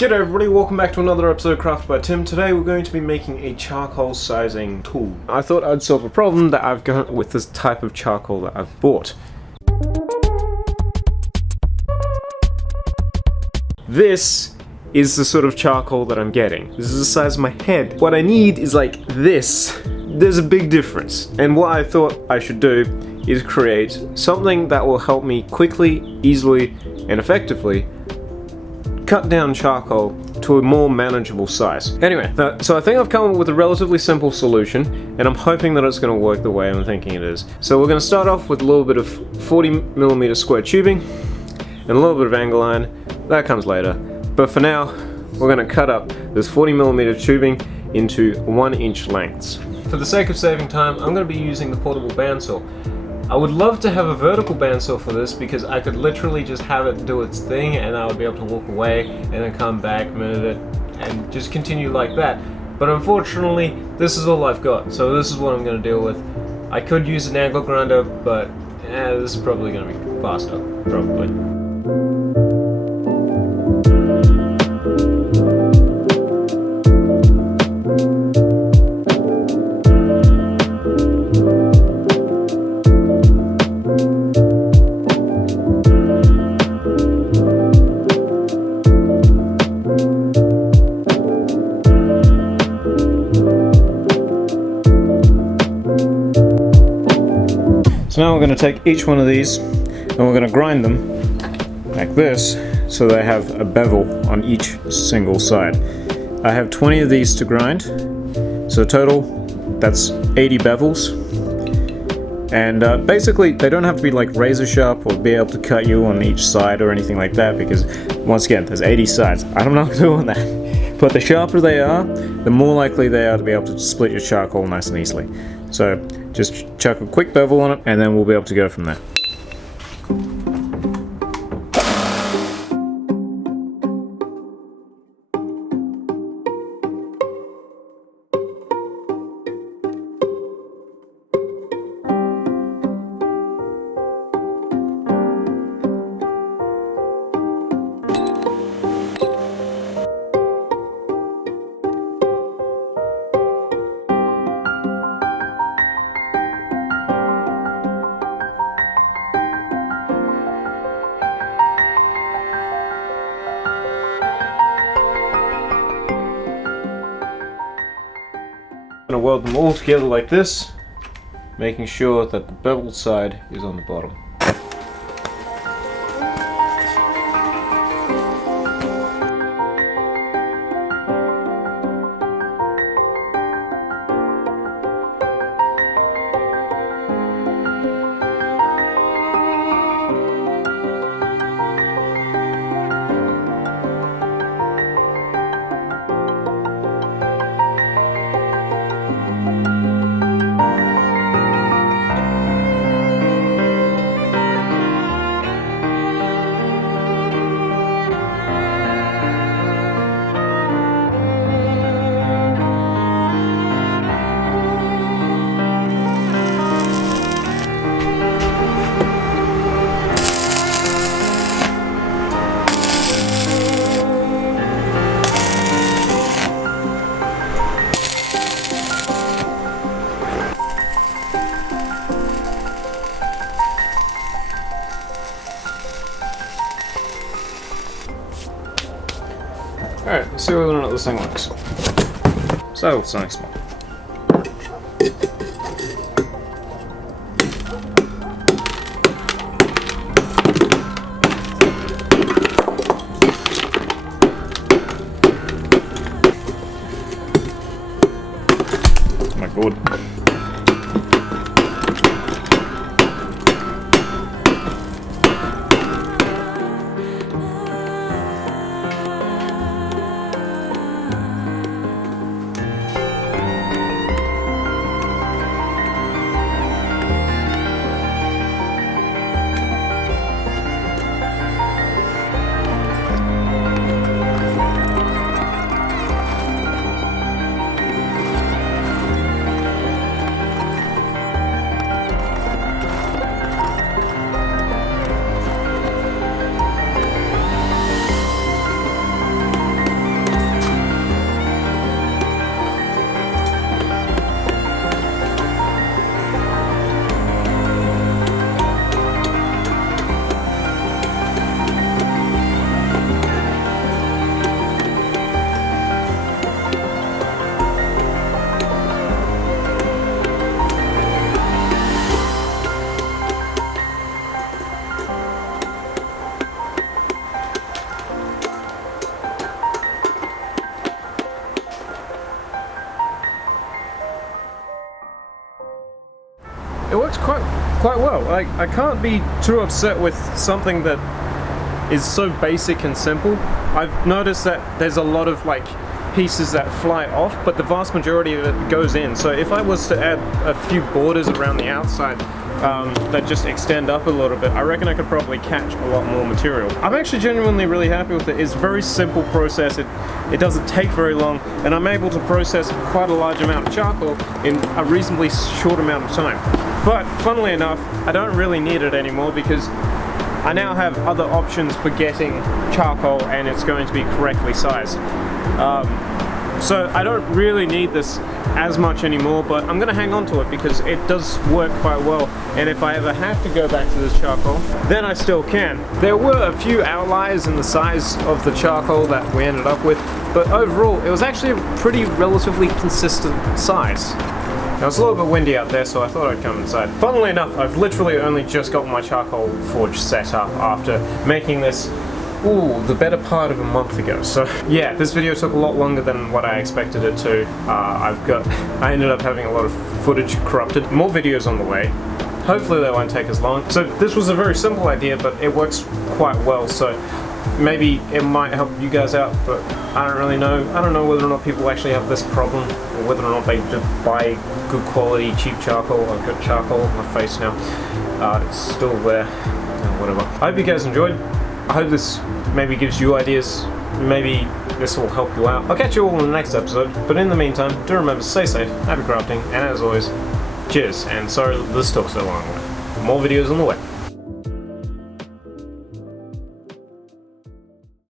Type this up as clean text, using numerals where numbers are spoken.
G'day everybody, welcome back to another episode of Crafted by Tim. Today we're going to be making a charcoal sizing tool. I thought I'd solve a problem that I've got with this type of charcoal that I've bought. This is the sort of charcoal that I'm getting. This is the size of my head. What I need is like this. There's a big difference. And what I thought I should do is create something that will help me quickly, easily, and effectively cut down charcoal to a more manageable size. Anyway, so I think I've come up with a relatively simple solution, and I'm hoping that it's going to work the way I'm thinking it is. So we're going to start off with a little bit of 40mm square tubing, and a little bit of angle iron. That comes later. But for now, we're going to cut up this 40mm tubing into 1-inch lengths. For the sake of saving time, I'm going to be using the portable bandsaw. I would love to have a vertical bandsaw for this because I could literally just have it do its thing and I would be able to walk away and then come back, move it, and just continue like that. But unfortunately, this is all I've got, so this is what I'm going to deal with. I could use an angle grinder, but this is probably going to be faster, probably. So now we're going to take each one of these and we're going to grind them like this so they have a bevel on each single side. I have 20 of these to grind, so total that's 80 bevels. And basically they don't have to be like razor sharp or be able to cut you on each side or anything like that, because once again there's 80 sides. I'm not doing that. But the sharper they are, the more likely they are to be able to split your charcoal nice and easily. So just chuck a quick bevel on it and then we'll be able to go from there. I'm going to weld them all together like this, making sure that the beveled side is on the bottom. Alright, let's see whether or not this thing works. So, it's something small. Oh my god. quite well. Like, I can't be too upset with something that is so basic and simple. I've noticed that there's a lot of like pieces that fly off, but the vast majority of it goes in. So if I was to add a few borders around the outside that just extend up a little bit, I reckon I could probably catch a lot more material. I'm actually genuinely really happy with it. It's a very simple process. It doesn't take very long, and I'm able to process quite a large amount of charcoal in a reasonably short amount of time. But funnily enough, I don't really need it anymore because I now have other options for getting charcoal, and it's going to be correctly sized. So I don't really need this as much anymore, but I'm going to hang on to it because it does work quite well, and if I ever have to go back to this charcoal, then I still can. There were a few outliers in the size of the charcoal that we ended up with, but overall it was actually a pretty relatively consistent size. Now it's a little bit windy out there, so I thought I'd come inside. Funnily enough, I've literally only just got my charcoal forge set up after making this, the better part of a month ago. So yeah, this video took a lot longer than what I expected it to. I ended up having a lot of footage corrupted. More videos on the way. Hopefully they won't take as long. So this was a very simple idea, but it works quite well, so maybe it might help you guys out, but I don't really know. I don't know whether or not people actually have this problem, or whether or not they just buy good quality, cheap charcoal. I've got charcoal on my face now. It's still there. Whatever. I hope you guys enjoyed. I hope this maybe gives you ideas. Maybe this will help you out. I'll catch you all in the next episode, but in the meantime, do remember to stay safe, happy crafting, and as always, cheers, and sorry this took so long. More videos on the way.